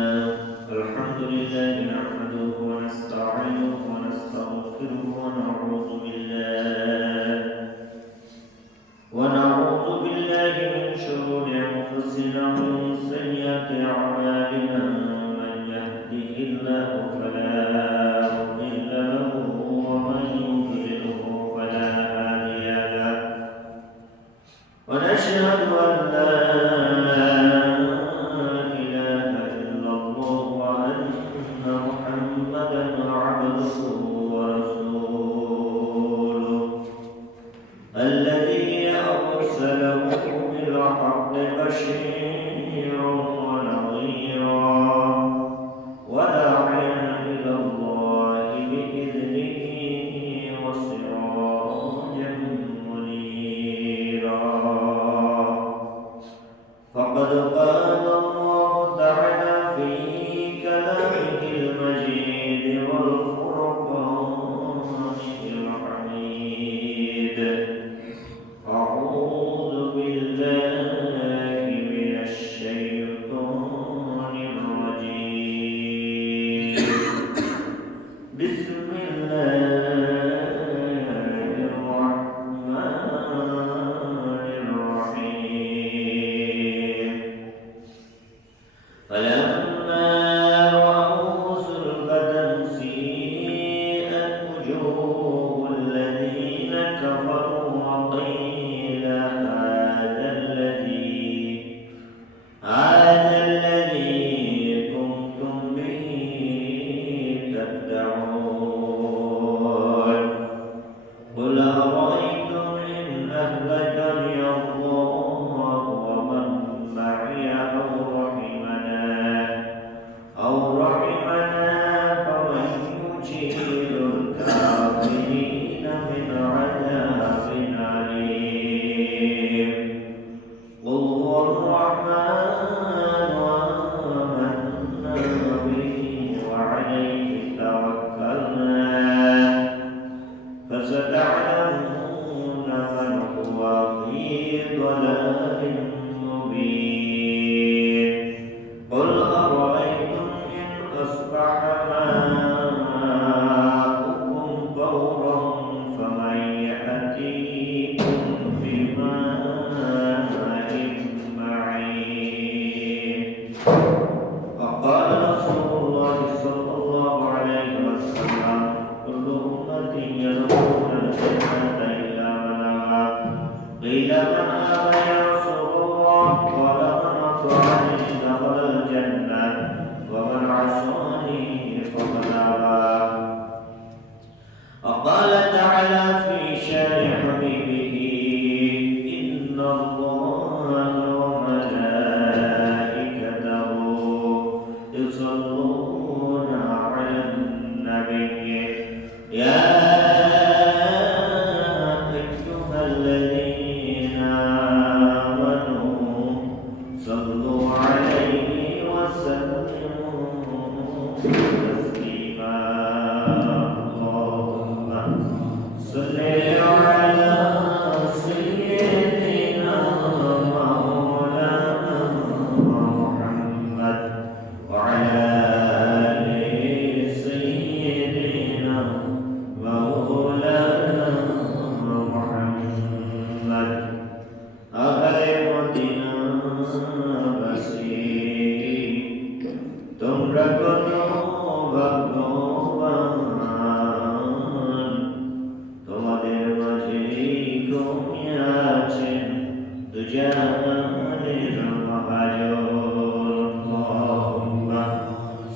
الحمد لله نحمده ونستعينه ونستغفره ونعوذ بالله من شرور أنفسنا ومن سيئات أعمالنا من يهده الله فلا مضل له ومن يضلله فلا هادي له ونشهد أن لا الذي أرسله بالحق بشيرا ونظيرا وداعيا إلى الله بإذنه وسراجا منيرا فقد قال الله تعالى في كلامه المجيد والفرقان الحميد أعوذ بالله من الشيطان الرجيم بسم الله الرحمن الرحيم فلما رأوا زلفة سيئت وجوه الذين كفروا وقيل هذا الذي كنتم به تدعون قل أرأيتم إن أهلكني الله ومن معي أو رحمنا فمن يجير الكافرين من عذاب أليم قل هو الرحمن آمنا به وعليه توكلنا فستعلمون من هو في ضلال مبين قل أرأيتم إن أصبح ماؤكم غورا فمن يأتيكم بماء معين وقال رسول الله صلى الله عليه وسلم كل أمتي يدخلون الجنة إلا من أبى قيل من أبى يا رسول الله قال من أطاعني دخل الجنة ومن عصاني فقد أبى وقال تعالى في شان حبيبه إن الله وملائكته يصلون على النبي يا أيها الذين آمنوا صلوا عليه وسلموا تسليما اللهم صل على سيدنا مولانا محمد وعلى آل سيدنا مولانا محمد أهل مدينة তোমরা কত ভাগ্যবান তোমাদের মাঝে ঘুমিয়ে আছেন দুজাহানের মহাজন আল্লাহুম্মা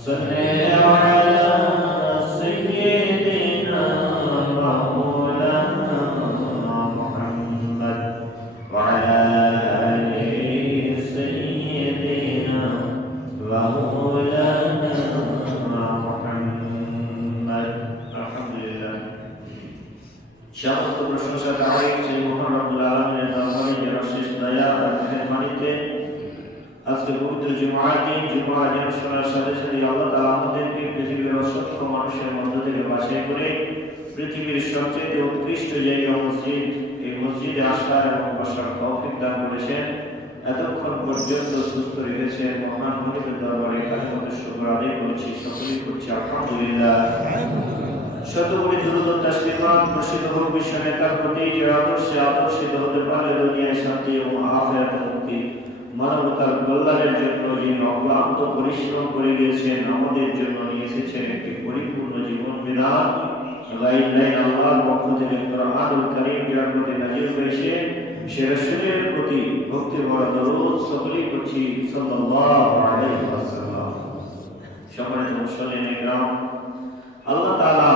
সাল্লি আলা সাইয়্যিদিনা মাওলানা মুহাম্মদ ওয়া আলা আলি সাইয়্যিদিনা مولانا محمد الحمد لله সমস্ত প্রশংসা তারই সেই মহান রব্বুল আলামিনের দরবারে যার শেষ দয়া আর মেহেরবানিতে আজকে পবিত্র জুমার দিন জুমার দিন শোনার সাথে সাথে আল্লাহ তাআলা আমাদেরকে পৃথিবীর অসংখ্য মানুষের মধ্য থেকে বাছাই করে পৃথিবীর সবচেয়ে উৎকৃষ্ট জায়গা মসজিদ এই মসজিদে আসার এবং বসার তৌফিক দান করেছেন। এতক্ষণ পর্যন্ত সুস্থ রেখেছেন মহান মালিকের দরবারে কাছে রহমতের শুকর আদায় করছি, সকলেই করছি আলহামদুলিল্লাহ। শতকোটি দুরূদ ও তাসলিমাত বর্ষিত হোক বিশ্ব নেতার প্রতি, যে আদর্শে আদর্শিত হতে পারলে দুনিয়ায় শান্তি এবং আখিরাতে মুক্তি, মানবতার কল্যাণের জন্য যিনি অক্লান্ত পরিশ্রম করে গিয়েছেন, আমাদের জন্য নিয়ে এসেছেন একটি পরিপূর্ণ জীবন বিধান। গাইডলাইন আল্লাহর পক্ষ থেকে কোরআনুল কারীম যার প্রতি নাযিল হয়েছে, সে রাসূলের প্রতি ভক্তি ভরা দরুদ সকলেই করছি সাল্লাল্লাহু আলাইহি ওয়াসাল্লাম। সম্মানিত মুসলিম ইকরাম, আল্লাহ তাআলা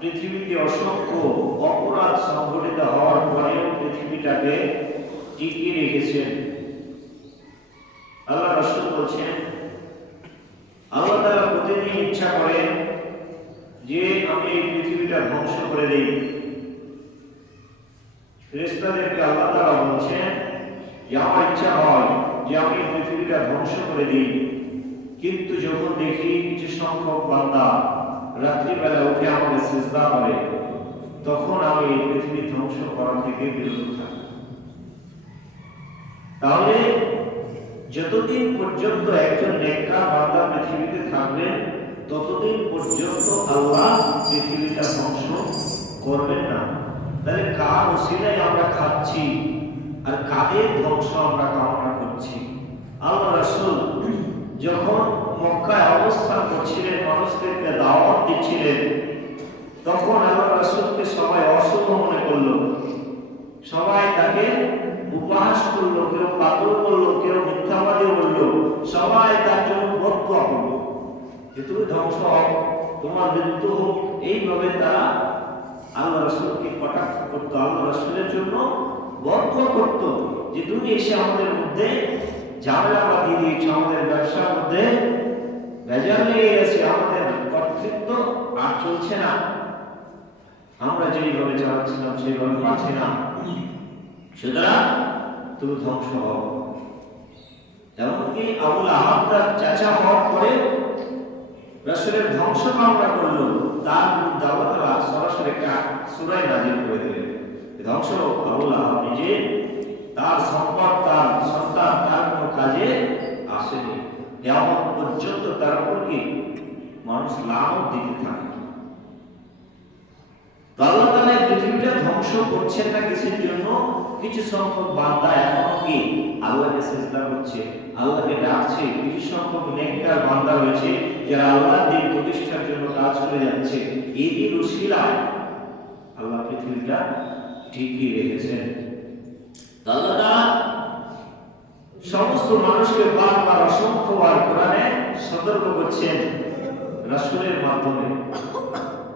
পৃথিবীতে অসংখ্য অপরাধ সংঘটিত হওয়ার পরেও পৃথিবীটাকে টিকিয়ে রেখেছেন। আল্লাহ রাসূল বলছেন, আল্লাহ তাআলা প্রতিদিন ইচ্ছা করেন যে আমি এই পৃথিবীটা ধ্বংস করে দেই। ফেরেশতাদেরকে আল্লাহ তাআলা বলছেন যে আমার ইচ্ছা হয় যে আমি এই পৃথিবীটা ধ্বংস করে দিই, কিন্তু যখন দেখি কিছু সংখ্যক বান্দা রাত্রিবেলা উঠে আমাকে সিজদা করে, তখন আমি এই পৃথিবী ধ্বংস করা থেকে বিরত থাকি। তাহলে যতদিন পর্যন্ত একজন নেককার বান্দা পৃথিবীতে থাকবেন, ততদিন পর্যন্ত আল্লাহ পৃথিবীটা ধ্বংস করবেন না। তাহলে কার ওসিলায় আমরা খাচ্ছি আর কাদের ধ্বংস আমরা কামনা করছি? আল্লাহ রাসূল যখন মক্কায় অবস্থান করছিলেন, মানুষদেরকে দাওয়াত দিচ্ছিলেন, তখন আল্লাহ রাসূলকে সবাই অশুভ মনে করলো, সবাই তাকে উপহাস করলো, কেউ পাগল করলো, কেউ মিথ্যাবাদী বললো, সবাই তার জন্য বদদোয়া করলো যে তুমি ধ্বংস হও, তোমার মৃত্যু হোক। এইভাবে তারা আল্লাহ রাসূলকে কটাক্ষ করতো, আল্লাহ রাসূলের জন্য বদদোয়া করতো যে তুমি এসে আমাদের মধ্যে ঝামেলা বাঁধিয়ে দিয়েছ, আমাদের ব্যবসার মধ্যে ভেজাল লেগে গেছে, আমাদের কর্তৃত্ব আর চলছে না, আমরা যেইভাবে চালাচ্ছিলাম সেইভাবে পাচ্ছি না, সুতরাং তুমি ধ্বংস হও। এমনকি আবুল আহাব তার চাচা হওয়ার পরে রাসূলের ধ্বংস কামনা করলো, তার বিরুদ্ধে আল্লাহ তাআলা সরাসরি একটা সূরা নাযিল করে দিলেন, ধ্বংস হোক আবুল আহাব নিজে, তার সম্পদ, তার সন্তান তার কোনো কাজে আসেনি, কিয়ামত পর্যন্ত তার উপর কি মানুষ লানত দিতে থাকে। তো আল্লাহ তাআলা পৃথিবীটা ধ্বংস করছেন না কিসের জন্য? কিছু সংখ্যক বান্দা এখনো কি আল্লাহকে সিজদা করছে, আল্লাহকে ডাকছে, কিছু সংখ্যক নেককার বান্দা রয়েছে যারা আল্লাহর দ্বীন প্রতিষ্ঠার জন্য কাজ করে যাচ্ছে। এই দিন উসিলায় আল্লাহ পৃথিবীটা টিকিয়ে রেখেছেন। আল্লাহ তাআলা সমস্ত মানুষকে বারবার অসংখ্যবার কোরআনে সতর্ক করছেন রাসূলের মাধ্যমে।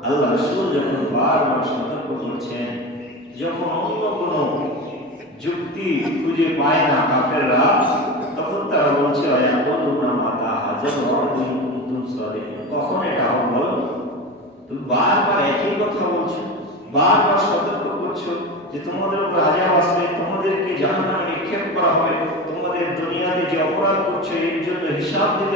আল্লাহ রাসূল যখন বারবার সতর্ক করছেন, যখন অন্য কোনো যুক্তি খুঁজে পায় না কাফেররা, তখন তারা বলছে আয়াতুনা মাতা হাজার ওয়াদিন কুনতুম সাদিকিন, কখন এটা হবে? তুমি বারবার একই কথা বলছো, বারবার সতর্ক করছো যে তোমাদের উপর আযাব আসবে, তোমাদেরকে জাহান্নামে নিক্ষেপ করা হবে, তোমাদের দুনিয়াতে যে অপরাধ করছো এর জন্য হিসাব দিতে